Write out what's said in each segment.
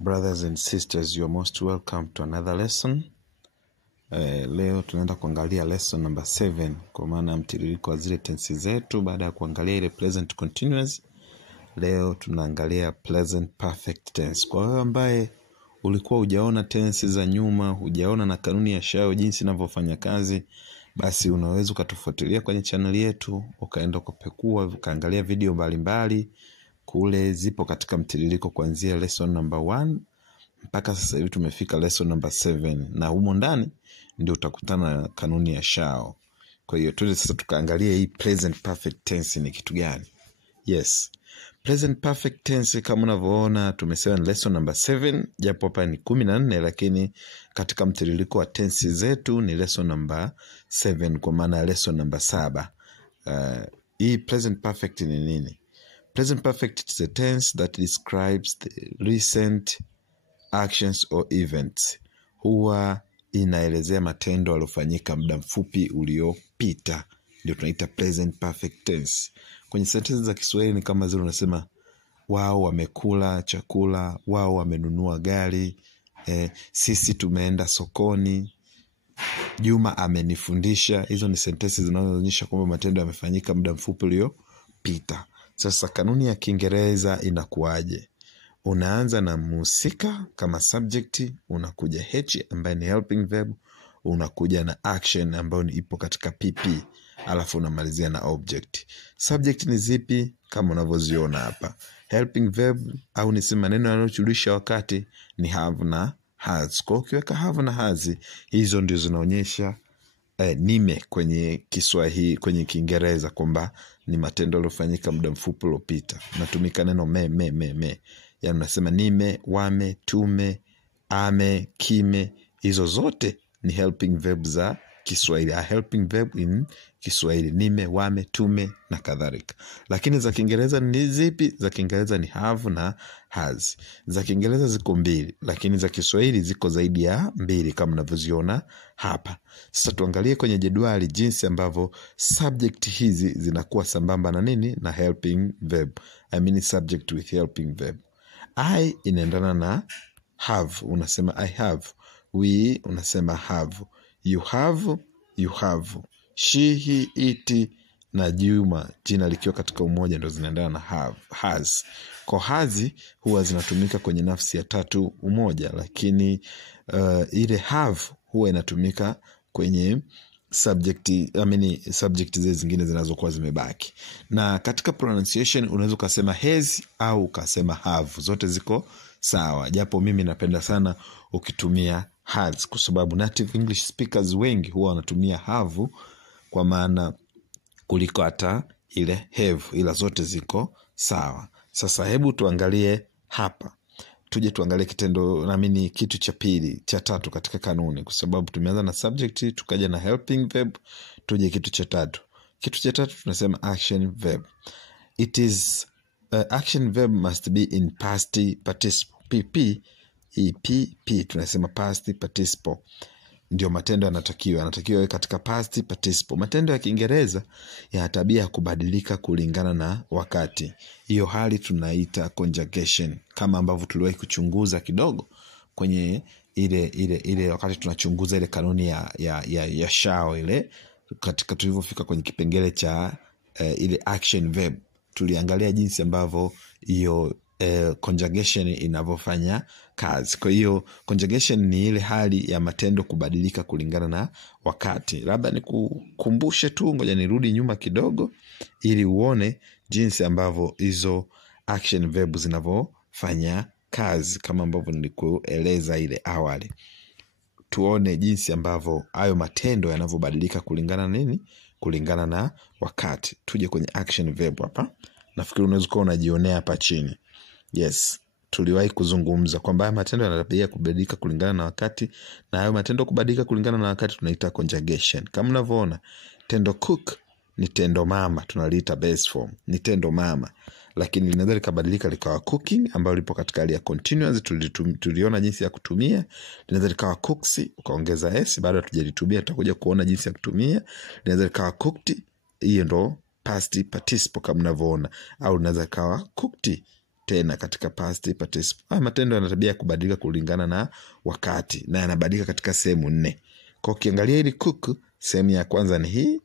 Brothers and sisters, you are most welcome to another lesson. Leo tunaenda kuangalia lesson number 7 kwa maana mtiririko wa zile tensi zetu. Baada ya kuangalia ile present continuous, leo tunaangalia present perfect tense. Kwa wewe ambaye ulikuwa hujaona tensi za nyuma, hujaona na kanuni ya shao jinsi inavyofanya kazi, basi unaweza ukatufuatilia kwenye channel yetu, ukaenda kupekua, ukaangalia video mbalimbali. Kule zipo katika mtiririko kuanzia lesson number 1 mpaka sasa hivi tumefika lesson number 7, na humo ndani ndio utakutana na kanuni ya shao. Kwa hiyo tuende sasa tukaangalia hii present perfect tense ni kitu gani. Yes, present perfect tense kama unavyoona tumesema ni lesson number 7, japo hapa ni 14, lakini katika mtiririko wa tense zetu ni lesson number 7 kwa maana lesson number 7. Hii present perfect ni nini? Present perfect is a tense that describes the recent actions or events. Huwa inaelezea matendo yaliyofanyika muda mfupi uliopita. Ndio tunaita present perfect tense. Kwenye sentences za Kiswahili ni kama zile unasema wao wamekula chakula, wao wamenunua gari, sisi tumeenda sokoni, Juma amenifundisha. Hizo ni sentences zinazoonyesha kwamba matendo yamefanyika muda mfupi uliopita. Sasa kanuni ya Kiingereza inakuaje? Unaanza na mhusika kama subject, unakuja H ambaye ni helping verb, unakuja na action ambayo ni ipo katika PP, alafu unamalizia na object. Subject ni zipi? Kama unavyoziona hapa. Helping verb au nisema maneno yanayojulisha wakati ni have na has. Kwa ukiweka have na has, hizo ndio zinaonyesha nime kwenye Kiswahili, kwenye Kiingereza kwamba ni matendo yaliyofanyika muda mfupi uliopita. Natumika neno me. Yaani unasema nime, wame, tume, ame, kime. Hizo zote ni helping verb za Kiswahili. A helping verb in Kiswahili. Nime, wame, tume na kadhalika. Lakini za Kiingereza ni zipi? Za Kiingereza ni have na has. Za Kiingereza ziko 2, lakini za Kiswahili ziko zaidi ya 2 kama mnavyoziona hapa. Sasa tuangalie kwenye jedwali jinsi ambavyo subject hizi zinakuwa sambamba na nini? Na helping verb. I mean subject with helping verb. I inaendana na have, unasema I have. We unasema have. You have. She, he, it na Juma, jina likiwa katika umoja, ndio zinaendana na have, has. Kwa hazi huwa zinatumika kwenye nafsi ya 3 umoja, lakini ile have huwa inatumika kwenye subject zile zingine zinazokuwa zimebaki. Na katika pronunciation unaweza kusema has au ukasema have, zote ziko sawa, japo mimi napenda sana ukitumia has kwa sababu native English speakers wengi huwa wanatumia have kwa maana kuliko hata ile have, ila zote ziko sawa. Sasa hebu tuangalie hapa. Tuje tuangalie kitendo kitu cha pili, cha tatu katika kanuni, kwa sababu tumeanza na subject, tukaja na helping verb, tuje kitu cha tatu. Kitu cha tatu tunasema action verb. It is action verb must be in past participle. PP tunasema past participle. Ndio matendo yanatakiwa katika past participle. Matendo ya Kiingereza yana tabia ya kubadilika kulingana na wakati. Hiyo hali tunaita conjugation, kama ambavyo tuliwahi kuchunguza kidogo kwenye ile wakati tunachunguza ile kanuni ya shao ile, katika tulivyofika kwenye kipengele cha ile action verb. Tuliangalia jinsi ambavyo hiyo conjugation inavyofanya kazi. Kwa hiyo conjugation ni ile hali ya matendo kubadilika kulingana na wakati. Labda nikukumbushe tu, ngoja nirudi nyuma kidogo ili uone jinsi ambavyo hizo action verb zinavyofanya kazi, kama ambavyo nilikueleza ile awali. Tuone jinsi ambavyo hayo matendo yanavyobadilika kulingana na nini? Kulingana na wakati. Tuje kwenye action verb hapa. Nafikiri unaweza kuwa unajionea hapa chini. Yes, tuliwahi kuzungumza kwamba matendo yanatabia kubadilika kulingana na wakati, na hayo matendo kubadilika kulingana na wakati tunaita conjugation. Kama unavyoona, tendo cook ni tendo mama, tunaliita base form, ni tendo mama, lakini linaweza likabadilika likawa cooking ambalo lipo katika hali ya continuous. Tuliona jinsi ya kutumia. Linaweza likawa cooks ukaongeza s, bado hatujalitumia, tutakuja kuona jinsi ya kutumia. Linaweza likawa cooked, hiyo ndo past participle kama unavyoona, au linaweza likawa cooked tena katika past participle. Haya matendo yana tabia kubadilika kulingana na wakati na yanabadilika katika sehemu 4. Kwa ukiangalia hili cook, sehemu ya kwanza ni hii,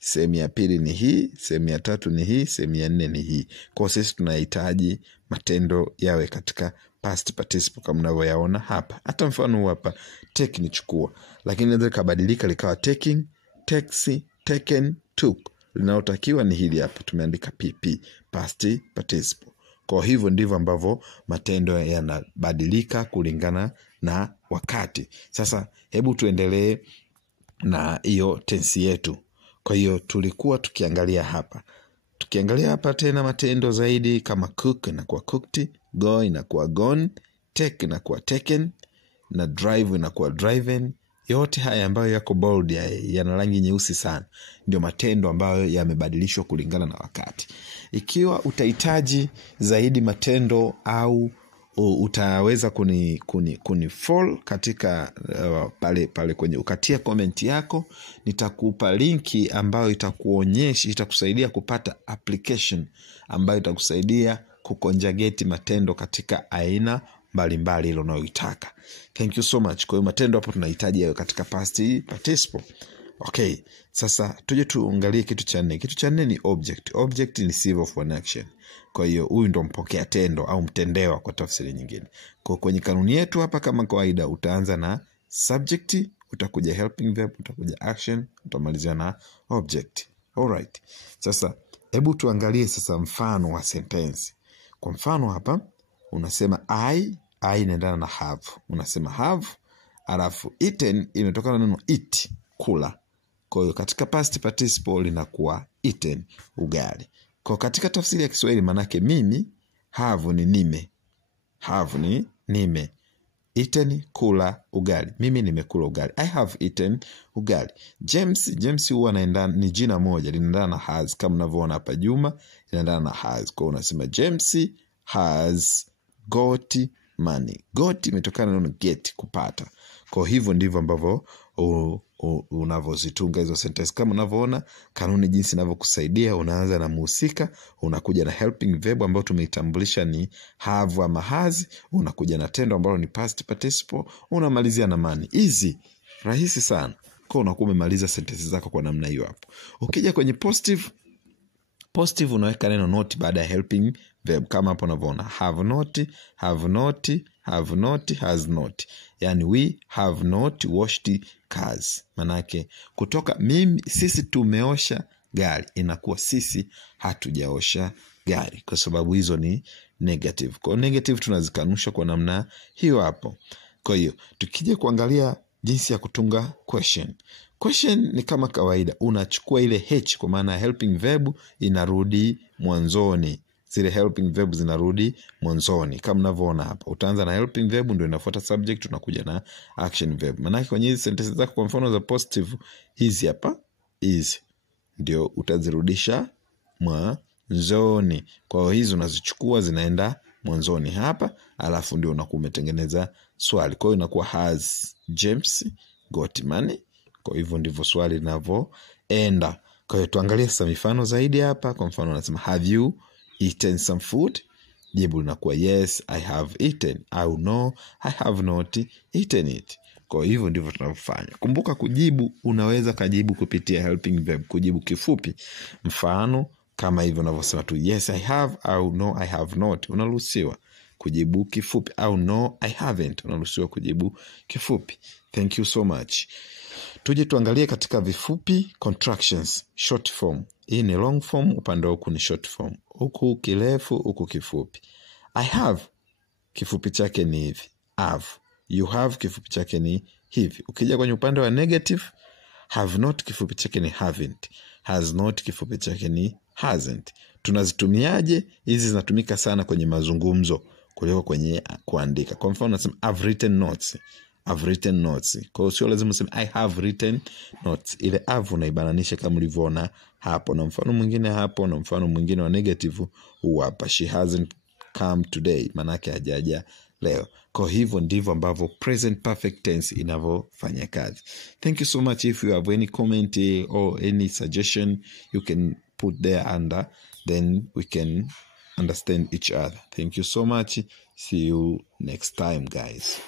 sehemu ya pili ni hii, sehemu ya tatu ni hii, sehemu ya 4 ni hii. Kwa sisi tunahitaji matendo yawe katika past participle kama mnavyoyaona hapa. Hata mfano hapa take ni chukua, lakini inaweza kubadilika likawa taking, takes, taken, took. Linalotakiwa ni hili hapa tumeandika pp, past participle. Kwa hivyo ndivyo ambavyo matendo yanabadilika kulingana na wakati. Sasa hebu tuendelee na hiyo tensi yetu. Kwa hiyo tulikuwa tukiangalia hapa. Tukiangalia hapa tena matendo zaidi kama cook inakuwa cooked, go inakuwa gone, take inakuwa taken, na drive inakuwa driven. Yote haya ambayo yako bold yana rangi nyeusi sana ndio matendo ambayo yamebadilishwa kulingana na wakati. Ikiwa utahitaji zaidi matendo au utaweza kuni follow katika pale kwenye ukatia comment yako, nitakupa linki ambayo itakuonyesha, itakusaidia kupata application ambayo itakusaidia kuconjugate matendo katika aina mbalimbali ile unayoitaka. Thank you so much. Kwa hiyo matendo hapo tunahitaji yawe katika past participle. Okay, sasa tuje tuangalie kitu cha 4. Kitu cha 4 ni object. Object ni receiver of an action. Kwa hiyo huyu ndo mpokea tendo au mtendewa kwa tafsiri nyingine. Kwa kwenye kanuni yetu hapa kama kawaida utaanza na subject, utakuja helping verb, utakuja action, utamalizia na object. Alright. Sasa hebu tuangalie sasa mfano wa sentence. Kwa mfano hapa unasema I inaendana na have. Unasema have, alafu eaten imetokana na neno eat, kula. Kwa hiyo katika past participle linakuwa eaten, ugali. Kwa katika tafsiri ya Kiswahili manake mimi, have ni nime. Have ni nime. Eaten, kula ugali. Mimi nimekula ugali. I have eaten ugali. James huwa ni jina moja, linaendana na has. Kama unavyoona hapa Juma, linaendana na has. Kwa unasema James has got money. Got imetokana na neno get, kupata. Kwa hivyo ndivyo ambavyo unavyozitunga hizo sentence. Kama unavyoona kanuni jinsi inavyokusaidia, unaanza na muhusika, unakuja na helping verb ambayo tumeitambulisha ni have ama has, unakuja na tendo ambalo ni past participle, unamalizia na money. Easy, rahisi sana. Kwa unakuwa umemaliza sentences zako kwa namna hiyo hapo. Ukija kwenye positive unaweka neno not baada ya helping verb kama hapo unavyoona have not, have not, have not, has not. Yani we have not washed cars. Manake kutoka sisi tumeosha gari inakuwa sisi hatujaosha gari, kwa sababu hizo ni negative. Kwa negative tunazikanusha kwa namna hiyo hapo. Kwa hiyo tukija kuangalia jinsi ya kutunga question. Question ni kama kawaida, unachukua ile h kwa maana helping verb inarudi mwanzoni. Zile helping verb zinarudi mwanzoni kama unavyoona hapa. Utaanza na helping verb ndio inafuata subject, unakuja na action verb. Maana kwenye hizi sentences zako kwa mfano za positive hizi hapa, hizi ndio utazirudisha mwanzoni. Kwa hiyo hizi unazichukua zinaenda mwanzoni hapa, alafu ndio unakuwa umetengeneza swali. Kwa hiyo inakuwa has James got money. Kwa hivyo ndivyo swali linavyoenda. Kwa hiyo tuangalie sasa mifano zaidi hapa. Kwa mfano unasema have you eaten some food? Jibu linakuwa yes I have eaten, au no I have not eaten it. Kwa hivyo ndivyo tunavyofanya. Kumbuka kujibu, unaweza kujibu kupitia helping verb, kujibu kifupi. Mfano kama hivyo unavyosema tu yes I have au no I have not, unaruhusiwa kujibu kifupi, au no I haven't, unaruhusiwa kujibu kifupi. Thank you so much. Tuje tuangalie katika vifupi contractions, short form. Hii ni long form, upande huku ni short form. Huku kirefu, huku kifupi. I have kifupi chake ni hivi, have. You have kifupi chake ni hivi. Ukija kwenye upande wa negative, have not kifupi chake ni haven't. Has not kifupi chake ni hasn't. Tunazitumiaje? Hizi zinatumika sana kwenye mazungumzo kuliko kwenye kuandika. Kwa mfano nasema I've written notes. I've written notes. Kwa hiyo sio lazima useme I have written notes. Ile have unaibananisha kama ulivyoona hapo. Na mfano mwingine hapo, na mfano mwingine wa negative huu hapa, she hasn't come today, manake hajaja leo. Kwa hivyo ndivyo ambavyo present perfect tense inavyofanya kazi. Thank you so much. If you have any comment or any suggestion, you can put there under, then we can understand each other. Thank you so much. See you next time, guys.